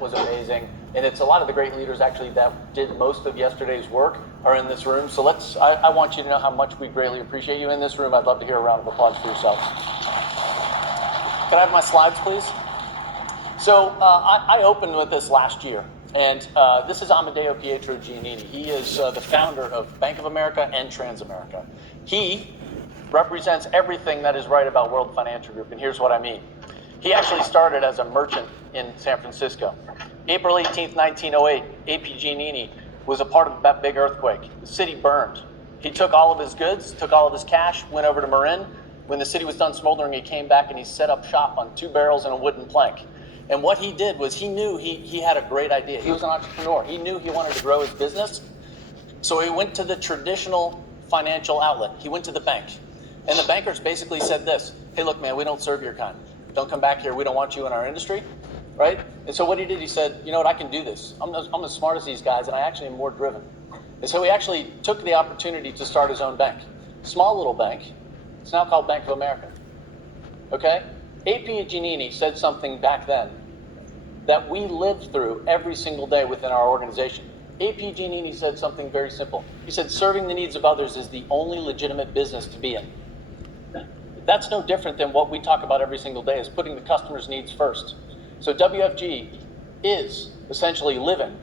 was amazing, and it's a lot of the great leaders actually that did most of yesterday's work are in this room. So I want you to know how much we greatly appreciate you in this room. I'd love to hear a round of applause for yourselves. Can I have my slides, please? So I opened with this last year, and this is Amedeo Pietro Giannini. He is the founder of Bank of America and Transamerica. He represents everything that is right about World Financial Group, and here's what I mean. He actually started as a merchant in San Francisco. April 18th, 1908, A.P. Giannini was a part of that big earthquake. The city burned. He took all of his goods, took all of his cash, went over to Marin. When the city was done smoldering, he came back and he set up shop on 2 barrels and a wooden plank. And what he did was he knew he had a great idea. He was an entrepreneur. He knew he wanted to grow his business. So he went to the traditional financial outlet. He went to the bank. And the bankers basically said this: hey, look, man, we don't serve your kind. Don't come back here. We don't want you in our industry, right? And so what he did, he said, you know what, I can do this. I'm as smart as these guys, and I actually am more driven. And so he actually took the opportunity to start his own bank. Small little bank. It's now called Bank of America. Okay? A.P. Giannini said something back then that we lived through every single day within our organization. A.P. Giannini said something very simple. He said, serving the needs of others is the only legitimate business to be in. That's no different than what we talk about every single day, is putting the customer's needs first. So WFG is essentially living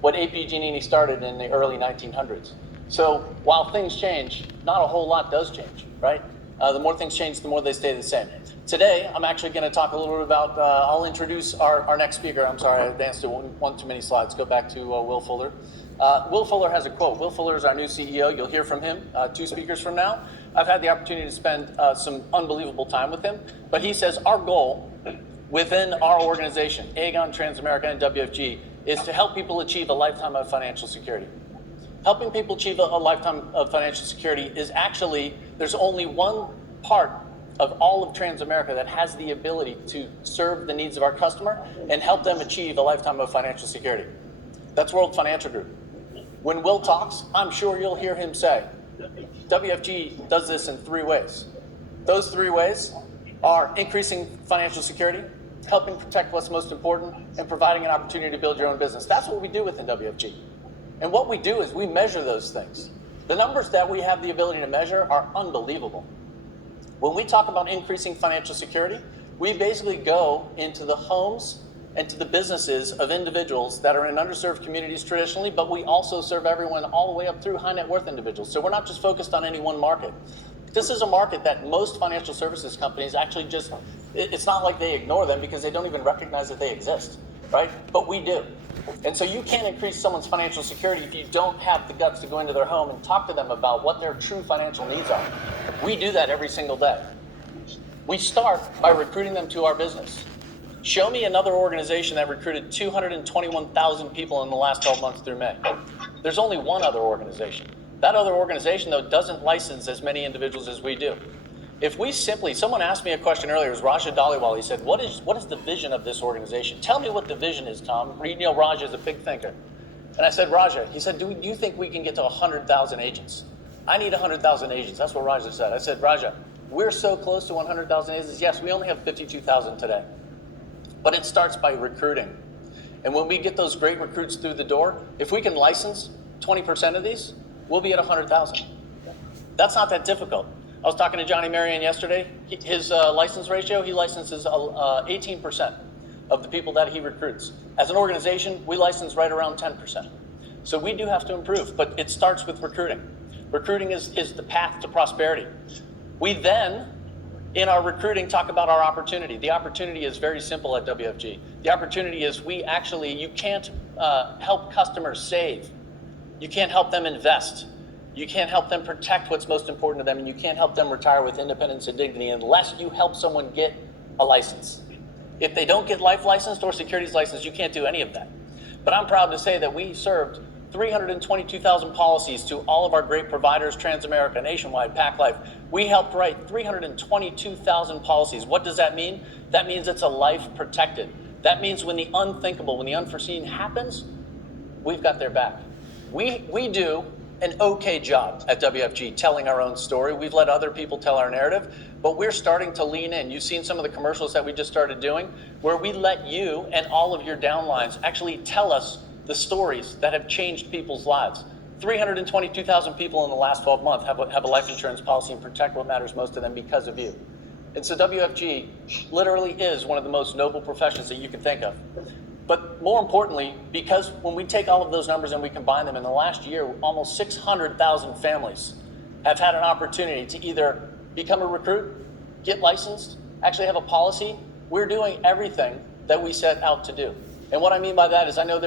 what A.P. Giannini started in the early 1900s. So while things change, not a whole lot does change, right? The more things change, the more they stay the same. Today, I'm actually going to talk a little bit about, I'll introduce our next speaker. I'm sorry, I advanced to one too many slides. Go back to Will Fuller. Will Fuller has a quote. Will Fuller is our new CEO. You'll hear from him 2 speakers from now. I've had the opportunity to spend some unbelievable time with him, but he says our goal within our organization, Aegon, Transamerica, and WFG, is to help people achieve a lifetime of financial security. Helping people achieve a lifetime of financial security is actually, there's only one part of all of Transamerica that has the ability to serve the needs of our customer and help them achieve a lifetime of financial security. That's World Financial Group. When Will talks, I'm sure you'll hear him say, WFG does this in 3 ways. Those 3 ways are increasing financial security, helping protect what's most important, and providing an opportunity to build your own business. That's what we do within WFG. And what we do is we measure those things. The numbers that we have the ability to measure are unbelievable. When we talk about increasing financial security, we basically go into the homes and to the businesses of individuals that are in underserved communities traditionally, but we also serve everyone all the way up through high net worth individuals. So we're not just focused on any one market. This is a market that most financial services companies actually just, it's not like they ignore them because they don't even recognize that they exist, right? But we do. And so you can't increase someone's financial security if you don't have the guts to go into their home and talk to them about what their true financial needs are. We do that every single day. We start by recruiting them to our business. Show me another organization that recruited 221,000 people in the last 12 months through May. There's only one other organization. That other organization, though, doesn't license as many individuals as we do. If we simply, someone asked me a question earlier, it was Raja Dhaliwal. He said, what is the vision of this organization? Tell me what the vision is, Tom. You know, Raja is a big thinker. And I said, Raja, he said, do you think we can get to 100,000 agents? I need 100,000 agents. That's what Raja said. I said, Raja, we're so close to 100,000 agents. Yes, we only have 52,000 today. But it starts by recruiting. And when we get those great recruits through the door, if we can license 20% of these, we'll be at 100,000. That's not that difficult. I was talking to Johnny Marion yesterday. His license ratio, he licenses 18% of the people that he recruits. As an organization, we license right around 10%. So we do have to improve, but it starts with recruiting. Recruiting is the path to prosperity. We then, in our recruiting, talk about our opportunity. The opportunity is very simple at WFG. The opportunity is you can't help customers save. You can't help them invest. You can't help them protect what's most important to them, and you can't help them retire with independence and dignity unless you help someone get a license. If they don't get life licensed or securities licensed, you can't do any of that. But I'm proud to say that we served 322,000 policies to all of our great providers, Transamerica, Nationwide, Pac Life. We helped write 322,000 policies. What does that mean? That means it's a life protected. That means when the unthinkable, when the unforeseen happens, we've got their back. We do an okay job at WFG telling our own story. We've let other people tell our narrative, but we're starting to lean in. You've seen some of the commercials that we just started doing, where we let you and all of your downlines actually tell us the stories that have changed people's lives. 322,000 people in the last 12 months have a life insurance policy and protect what matters most to them because of you. And so WFG literally is one of the most noble professions that you can think of. But more importantly, because when we take all of those numbers and we combine them, in the last year, almost 600,000 families have had an opportunity to either become a recruit, get licensed, actually have a policy. We're doing everything that we set out to do. And what I mean by that is, I know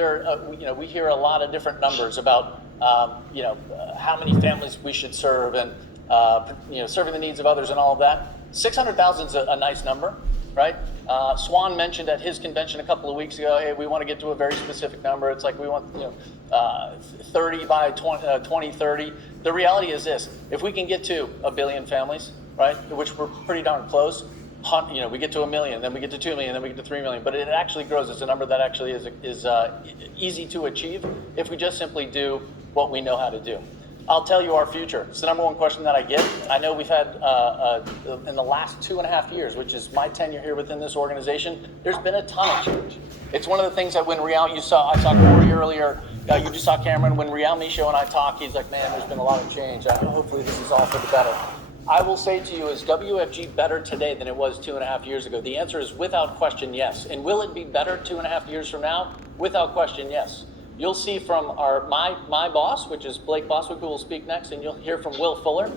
we hear a lot of different numbers about how many families we should serve and serving the needs of others and all of that. 600,000 is a nice number, right? Swan mentioned at his convention a couple of weeks ago, hey, we want to get to a very specific number. It's like we want 30 by 2030. The reality is this: if we can get to 1 billion families, right, which we're pretty darn close, we get to 1 million, then we get to 2 million, then we get to 3 million. But it actually grows. It's a number that actually is easy to achieve if we just simply do what we know how to do. I'll tell you our future. It's the number one question that I get. I know we've had, in the last 2.5 years, which is my tenure here within this organization, there's been a ton of change. It's one of the things that when I saw Corey earlier, you just saw Cameron, when Real Micho and I talk, he's like, man, there's been a lot of change. Hopefully this is all for the better. I will say to you, is WFG better today than it was 2.5 years ago? The answer is without question, yes. And will it be better 2.5 years from now? Without question, yes. You'll see from my boss, which is Blake Boswick, who will speak next, and you'll hear from Will Fuller.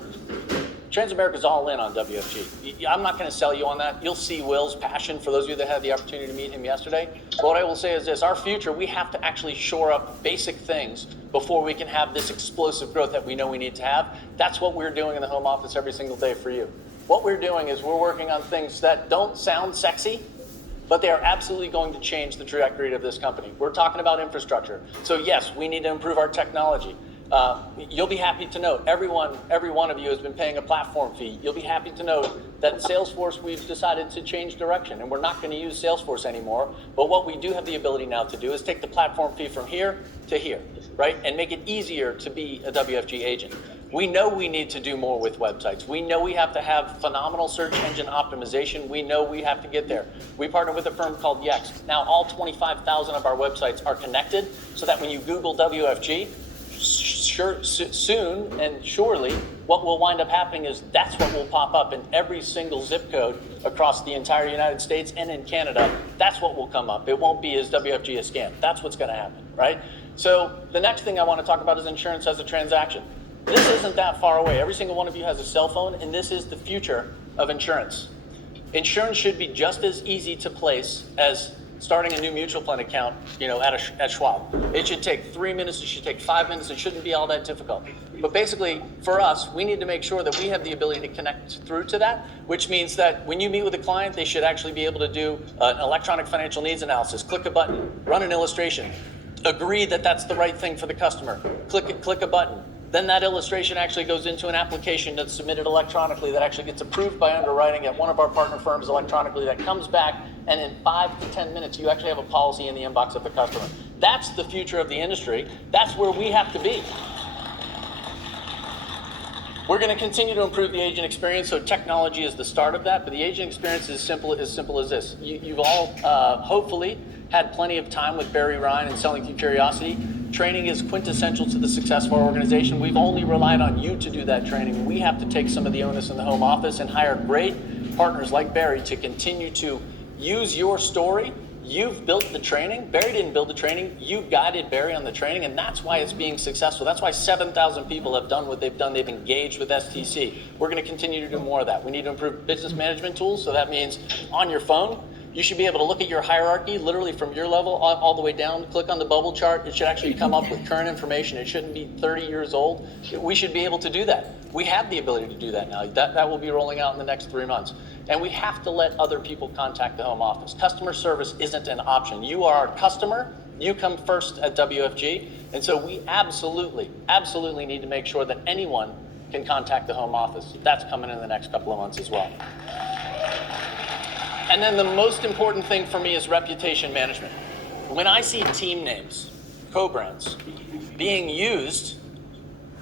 Transamerica's all in on WFG. I'm not going to sell you on that. You'll see Will's passion, for those of you that had the opportunity to meet him yesterday. But what I will say is this: our future, we have to actually shore up basic things before we can have this explosive growth that we know we need to have. That's what we're doing in the home office every single day for you. What we're doing is we're working on things that don't sound sexy, but they are absolutely going to change the trajectory of this company. We're talking about infrastructure. So yes, we need to improve our technology. You'll be happy to note, every one of you has been paying a platform fee. You'll be happy to note that Salesforce, we've decided to change direction, and we're not going to use Salesforce anymore. But what we do have the ability now to do is take the platform fee from here to here, right? And make it easier to be a WFG agent. We know we need to do more with websites. We know we have to have phenomenal search engine optimization. We know we have to get there. We partner with a firm called Yext. Now all 25,000 of our websites are connected so that when you Google WFG, soon and surely, what will wind up happening is that's what will pop up in every single zip code across the entire United States and in Canada. That's what will come up. It won't be as WFG a scam. That's what's going to happen, right? So the next thing I want to talk about is insurance as a transaction. This isn't that far away. Every single one of you has a cell phone, and this is the future of insurance. Insurance should be just as easy to place as starting a new mutual fund account, at Schwab. It should take 3 minutes. It should take 5 minutes. It shouldn't be all that difficult. But basically, for us, we need to make sure that we have the ability to connect through to that, which means that when you meet with a client, they should actually be able to do an electronic financial needs analysis, click a button, run an illustration, agree that that's the right thing for the customer, click a button. Then that illustration actually goes into an application that's submitted electronically that actually gets approved by underwriting at one of our partner firms electronically, that comes back, and in 5 to 10 minutes, you actually have a policy in the inbox of the customer. That's the future of the industry. That's where we have to be. We're going to continue to improve the agent experience, so technology is the start of that, but the agent experience is simple as this. You've all hopefully had plenty of time with Barry Ryan and Selling Through Curiosity. Training is quintessential to the success of our organization. We've only relied on you to do that training. We have to take some of the onus in the home office and hire great partners like Barry to continue to use your story. You've built the training. Barry didn't build the training. You guided Barry on the training, and that's why it's being successful. That's why 7,000 people have done what they've done. They've engaged with STC. We're going to continue to do more of that. We need to improve business management tools, so that means on your phone, you should be able to look at your hierarchy literally from your level all the way down, click on the bubble chart. It should actually come up with current information. It shouldn't be 30 years old. We should be able to do that. We have the ability to do that now. That will be rolling out in the next 3 months. And we have to let other people contact the home office. Customer service isn't an option. You are our customer. You come first at WFG. And so we absolutely need to make sure that anyone can contact the home office. That's coming in the next couple of months as well. And then the most important thing for me is reputation management. When I see team names, co-brands, being used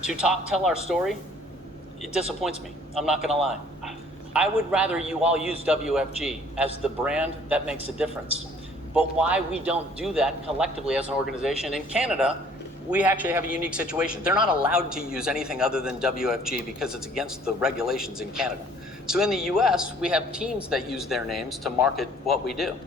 to tell our story, it disappoints me. I'm not gonna lie. I would rather you all use WFG as the brand that makes a difference. But why we don't do that collectively as an organization in Canada, we actually have a unique situation. They're not allowed to use anything other than WFG because it's against the regulations in Canada. So in the US, we have teams that use their names to market what we do.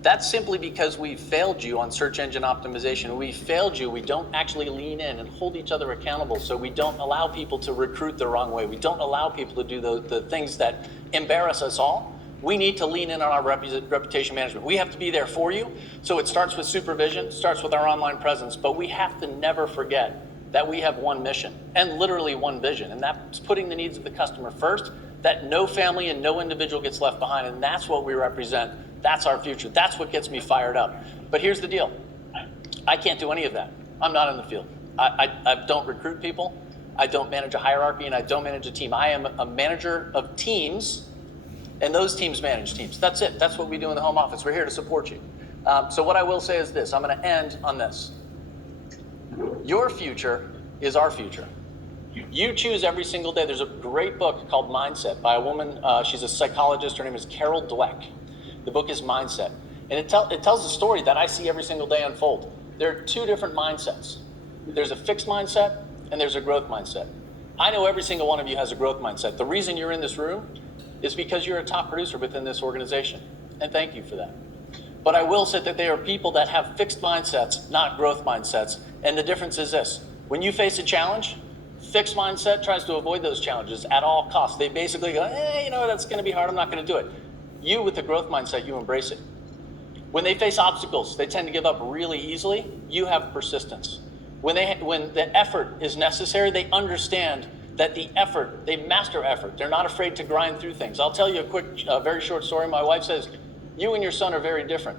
That's simply because we failed you on search engine optimization. We failed you. We don't actually lean in and hold each other accountable, so we don't allow people to recruit the wrong way. We don't allow people to do the things that embarrass us all. We need to lean in on our reputation management. We have to be there for you. So it starts with supervision, starts with our online presence, but we have to never forget that we have one mission and literally one vision, and that's putting the needs of the customer first, that no family and no individual gets left behind, and that's what we represent. That's our future. That's what gets me fired up. But here's the deal. I can't do any of that. I'm not in the field. I don't recruit people. I don't manage a hierarchy, and I don't manage a team. I am a manager of teams, and those teams manage teams. That's it. That's what we do in the home office. We're here to support you. So what I will say is this. I'm going to end on this. Your future is our future. You choose every single day. There's a great book called Mindset by a woman. She's a psychologist. Her name is Carol Dweck. The book is Mindset. And it tells a story that I see every single day unfold. There are two different mindsets. There's a fixed mindset and there's a growth mindset. I know every single one of you has a growth mindset. The reason you're in this room is because you're a top producer within this organization. And thank you for that. But I will say that there are people that have fixed mindsets, not growth mindsets. And the difference is this. When you face a challenge, fixed mindset tries to avoid those challenges at all costs. They basically go, you know, that's going to be hard. I'm not going to do it. You, with the growth mindset, you embrace it. When they face obstacles, they tend to give up really easily. You have persistence. When the effort is necessary, they understand that the effort, they master effort. They're not afraid to grind through things. I'll tell you a quick, very short story. My wife says, you and your son are very different.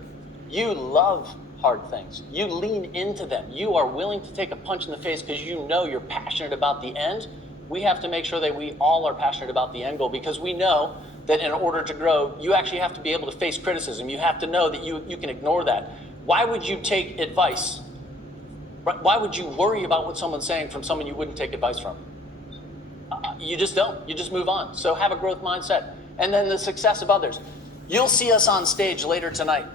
You love hard things. You lean into them. You are willing to take a punch in the face because you know you're passionate about the end. We have to make sure that we all are passionate about the end goal, because we know that in order to grow, you actually have to be able to face criticism. You have to know that you can ignore that. Why would you take advice? Why would you worry about what someone's saying from someone you wouldn't take advice from? You just don't. You just move on. So have a growth mindset. And then the success of others. You'll see us on stage later tonight.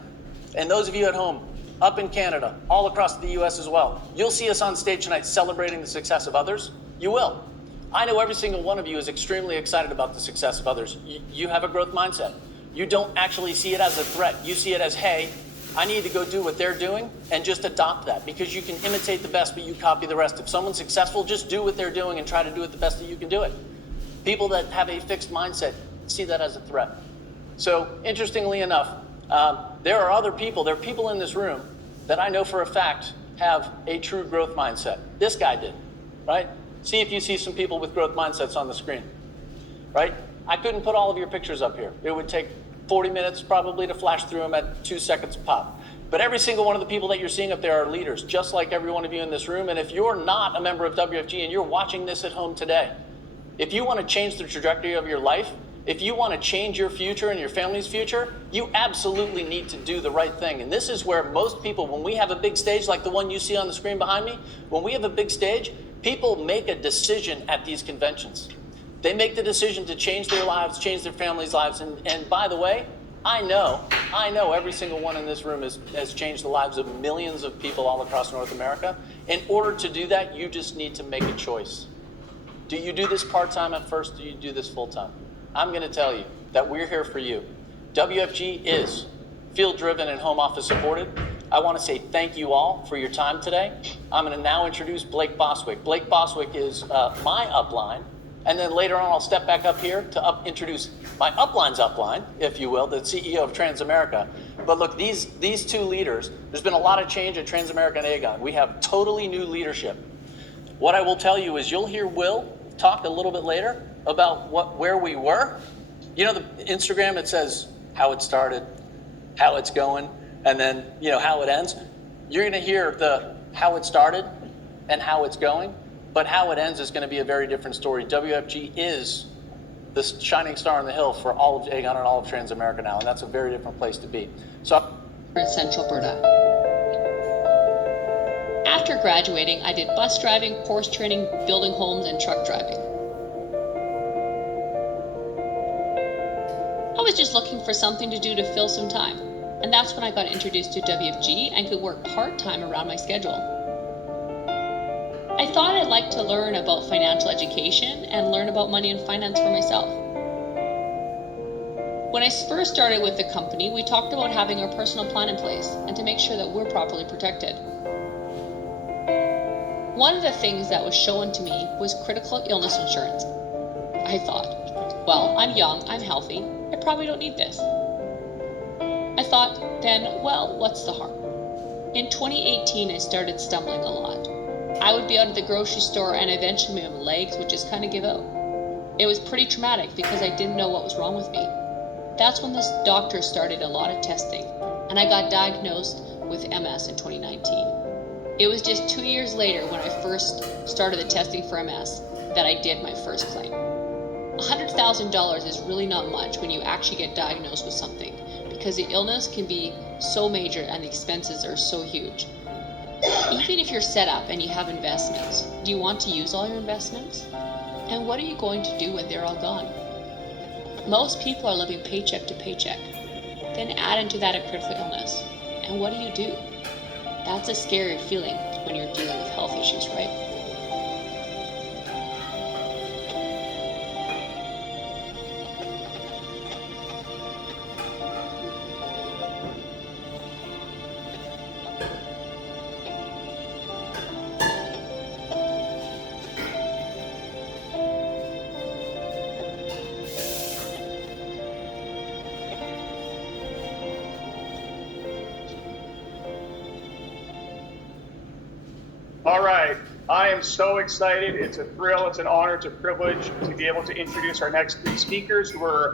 And those of you at home, up in Canada, all across the US as well, you'll see us on stage tonight celebrating the success of others. You will. I know every single one of you is extremely excited about the success of others. You have a growth mindset. You don't actually see it as a threat. You see it as, hey, I need to go do what they're doing, and just adopt that, because you can imitate the best, but you copy the rest. If someone's successful, just do what they're doing and try to do it the best that you can do it. People that have a fixed mindset see that as a threat. So interestingly enough, there are other people, there are people in this room that I know for a fact have a true growth mindset. This guy did, right? See if you see some people with growth mindsets on the screen, right? I couldn't put all of your pictures up here. It would take 40 minutes probably to flash through them at 2 seconds a pop. But every single one of the people that you're seeing up there are leaders, just like every one of you in this room. And if you're not a member of WFG and you're watching this at home today, if you want to change the trajectory of your life, if you want to change your future and your family's future, you absolutely need to do the right thing. And this is where most people, when we have a big stage like the one you see on the screen behind me, when we have a big stage, people make a decision at these conventions. They make the decision to change their lives, change their families' lives. And by the way, I know every single one in this room has changed the lives of millions of people all across North America. In order to do that, you just need to make a choice. Do you do this part-time at first? Do you do this full-time? I'm going to tell you that we're here for you. WFG is field-driven and home office supported. I want to say thank you all for your time today. I'm going to now introduce Blake Bostwick. Blake Bostwick is my upline. And then later on, I'll step back up here to introduce my upline's upline, if you will, the CEO of Transamerica. But look, these two leaders, there's been a lot of change at Transamerica and Aegon. We have totally new leadership. What I will tell you is you'll hear Will talk a little bit later about where we were. You know, the Instagram, it says how it started, how it's going, and then, you know, how it ends. You're going to hear the how it started and how it's going. But how it ends is going to be a very different story. WFG is the shining star on the hill for all of Aegon and all of Transamerica now, and that's a very different place to be. So, Central Alberta. After graduating, I did bus driving, horse training, building homes, and truck driving. I was just looking for something to do to fill some time, and that's when I got introduced to WFG and could work part-time around my schedule. I thought I'd like to learn about financial education and learn about money and finance for myself. When I first started with the company, we talked about having our personal plan in place and to make sure that we're properly protected. One of the things that was shown to me was critical illness insurance. I thought, well, I'm young, I'm healthy, I probably don't need this. I thought, then, well, what's the harm? In 2018, I started stumbling a lot. I would be out at the grocery store and eventually my legs would just kind of give out. It was pretty traumatic because I didn't know what was wrong with me. That's when this doctor started a lot of testing, and I got diagnosed with MS in 2019. It was just 2 years later when I first started the testing for MS that I did my first claim. $100,000 is really not much when you actually get diagnosed with something, because the illness can be so major and the expenses are so huge. Even if you're set up and you have investments, do you want to use all your investments? And what are you going to do when they're all gone? Most people are living paycheck to paycheck. Then add into that a critical illness. And what do? That's a scary feeling when you're dealing with health issues, right? All right, I am so excited. It's a thrill, it's an honor, it's a privilege to be able to introduce our next three speakers who are